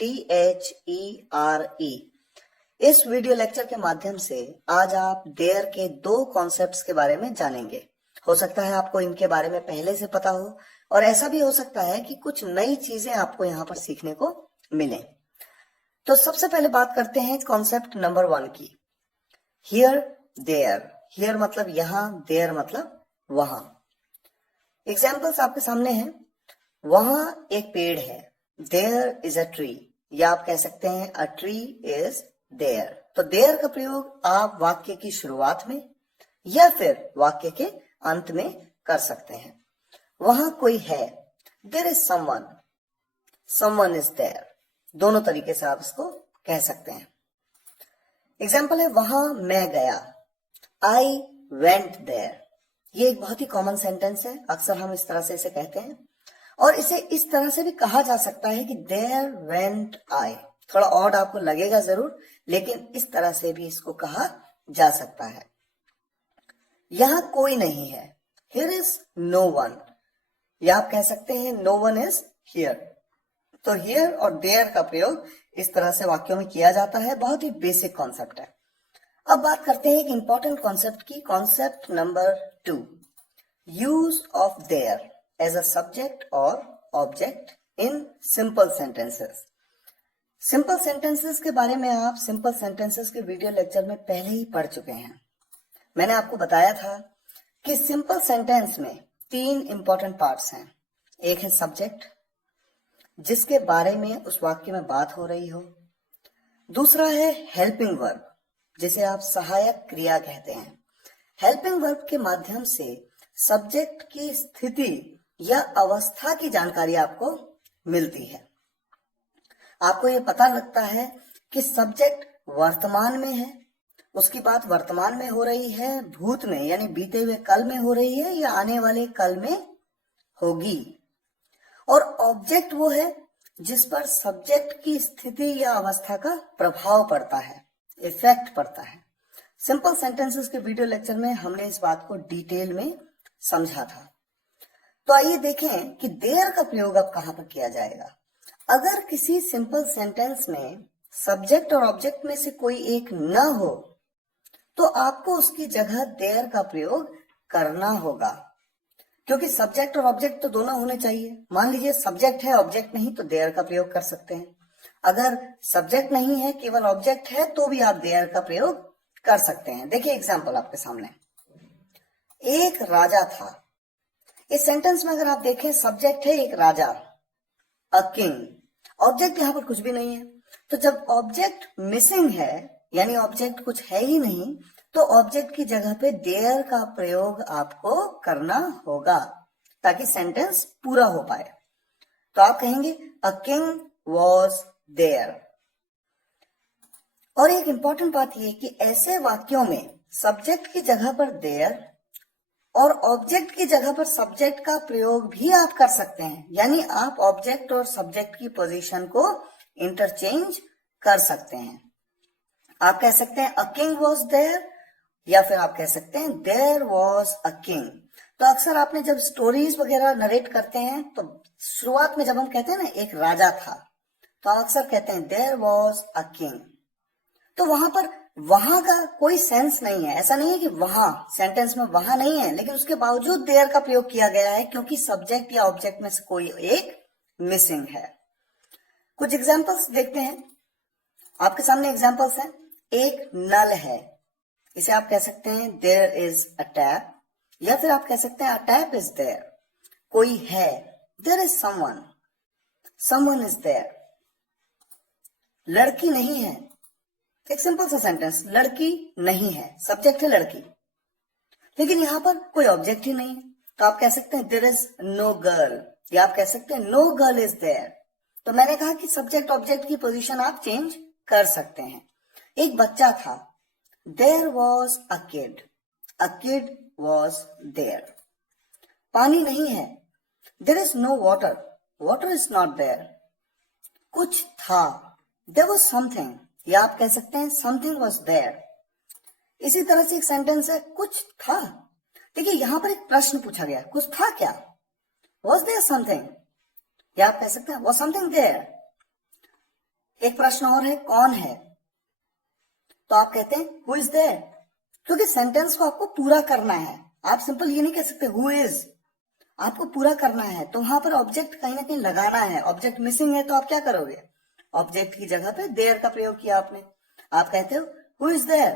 THERE। इस video lecture के माध्यम से आज आप देयर के दो कॉन्सेप्ट्स के बारे में जानेंगे। हो सकता है आपको इनके बारे में पहले से पता हो और ऐसा भी हो सकता है कि कुछ नई चीजें आपको यहाँ पर सीखने को मिले। तो सबसे पहले बात करते हैं कॉन्सेप्ट नंबर 1 की। Here there. हियर मतलब यहाँ, देयर मतलब वहां। एग्जाम्पल्स आपके सामने हैं। वहां एक पेड़ है, देयर इज अ ट्री, या आप कह सकते हैं अ ट्री इज देयर। तो देयर का प्रयोग आप वाक्य की शुरुआत में या फिर वाक्य के अंत में कर सकते हैं। वहां कोई है, there is someone, someone is there. दोनों तरीके से आप इसको कह सकते हैं। एग्जाम्पल है वहां मैं गया, आई वेंट देयर। ये एक बहुत ही कॉमन सेंटेंस है, अक्सर हम इस तरह से इसे कहते हैं। और इसे इस तरह से भी कहा जा सकता है कि देयर वेंट आई। थोड़ा ऑड आपको लगेगा जरूर, लेकिन इस तरह से भी इसको कहा जा सकता है। यहां कोई नहीं है, हियर इज नो वन, या आप कह सकते हैं नो वन इज हियर। तो हियर और देयर का प्रयोग इस तरह से वाक्यों में किया जाता है। बहुत ही बेसिक कॉन्सेप्ट है। अब बात करते हैं एक इंपॉर्टेंट कॉन्सेप्ट की, concept number 2, use of there as a subject और object in simple sentences. Simple sentences के बारे में आप सिंपल सेंटेंसेस के वीडियो लेक्चर में पहले ही पढ़ चुके हैं। मैंने आपको बताया था कि सिंपल सेंटेंस में 3 इंपॉर्टेंट पार्ट्स हैं। एक है सब्जेक्ट, जिसके बारे में उस वाक्य में बात हो रही हो। दूसरा है हेल्पिंग वर्ब, जिसे आप सहायक क्रिया कहते हैं। हेल्पिंग वर्ब के माध्यम से सब्जेक्ट की स्थिति या अवस्था की जानकारी आपको मिलती है। आपको यह पता लगता है कि सब्जेक्ट वर्तमान में है, उसकी बात वर्तमान में हो रही है, भूत में यानी बीते हुए कल में हो रही है, या आने वाले कल में होगी। और ऑब्जेक्ट वो है जिस पर सब्जेक्ट की स्थिति या अवस्था का प्रभाव पड़ता है, इफेक्ट पड़ता है। सिंपल सेंटेंसेस के वीडियो लेक्चर में हमने इस बात को डिटेल में समझा था। तो आइए देखें कि देयर का प्रयोग अब कहां पर किया जाएगा। अगर किसी सिंपल सेंटेंस में सब्जेक्ट और ऑब्जेक्ट में से कोई एक न हो, तो आपको उसकी जगह देयर का प्रयोग करना होगा, क्योंकि सब्जेक्ट और ऑब्जेक्ट तो दोनों होने चाहिए। मान लीजिए सब्जेक्ट है, ऑब्जेक्ट नहीं, तो देयर का प्रयोग कर सकते हैं। अगर सब्जेक्ट नहीं है, केवल ऑब्जेक्ट है, तो भी आप देयर का प्रयोग कर सकते हैं। देखिए एग्जाम्पल आपके सामने। एक राजा था। इस सेंटेंस में अगर आप देखें, सब्जेक्ट है एक राजा, अ किंग। ऑब्जेक्ट यहां पर कुछ भी नहीं है। तो जब ऑब्जेक्ट मिसिंग है, यानी ऑब्जेक्ट कुछ है ही नहीं, तो ऑब्जेक्ट की जगह पे देयर का प्रयोग आपको करना होगा, ताकि सेंटेंस पूरा हो पाए। तो आप कहेंगे अ किंग वॉज देयर। और एक इंपॉर्टेंट बात यह कि ऐसे वाक्यों में सब्जेक्ट की जगह पर देयर और ऑब्जेक्ट की जगह पर सब्जेक्ट का प्रयोग भी आप कर सकते हैं। यानी आप ऑब्जेक्ट और सब्जेक्ट की पोजीशन को इंटरचेंज कर सकते हैं। आप कह सकते हैं अ किंग वॉज देयर, या फिर आप कह सकते हैं देयर वॉज अ किंग। तो अक्सर आपने जब स्टोरीज वगैरह नरेट करते हैं, तो शुरुआत में जब हम कहते हैं ना एक राजा था, तो आप अक्सर कहते हैं देयर वॉज अ किंग। तो वहां पर वहां का कोई सेंस नहीं है। ऐसा नहीं है कि वहां, सेंटेंस में वहां नहीं है, लेकिन उसके बावजूद देयर का प्रयोग किया गया है, क्योंकि सब्जेक्ट या ऑब्जेक्ट में से कोई एक मिसिंग है। कुछ एग्जांपल्स देखते हैं। आपके सामने एग्जांपल्स हैं। एक नल है, इसे आप कह सकते हैं देयर इज अ टैप, या फिर आप कह सकते हैं अ टैप इज देयर। कोई है, there is someone, someone is there. लड़की नहीं है, एक सिंपल सा सेंटेंस, लड़की नहीं है, सब्जेक्ट है लड़की, लेकिन यहां पर कोई ऑब्जेक्ट ही नहीं है, तो आप कह सकते हैं देयर इज नो गर्ल, या आप कह सकते हैं नो गर्ल इज देयर। तो मैंने कहा कि सब्जेक्ट ऑब्जेक्ट की पोजीशन आप चेंज कर सकते हैं। एक बच्चा था, there was a kid was there. पानी नहीं है, there is no water, water is not there. कुछ था, देयर वॉज समथिंग, या आप कह सकते हैं समथिंग वॉज देयर। इसी तरह से एक सेंटेंस है कुछ था। देखिए यहां पर एक प्रश्न पूछा गया, कुछ था क्या, वॉज देयर समथिंग, या आप कह सकते हैं वॉज समथिंग देयर। एक प्रश्न और है, कौन है? तो आप कहते हैं हु इज देयर, क्योंकि सेंटेंस को आपको पूरा करना है। आप सिंपल ये नहीं कह सकते हु इज, आपको पूरा करना है, तो वहां पर ऑब्जेक्ट कहीं ना कहीं लगाना है। ऑब्जेक्ट मिसिंग है तो आप क्या करोगे? ऑब्जेक्ट की जगह पे देयर का प्रयोग किया आपने। आप कहते हो हु इज देयर,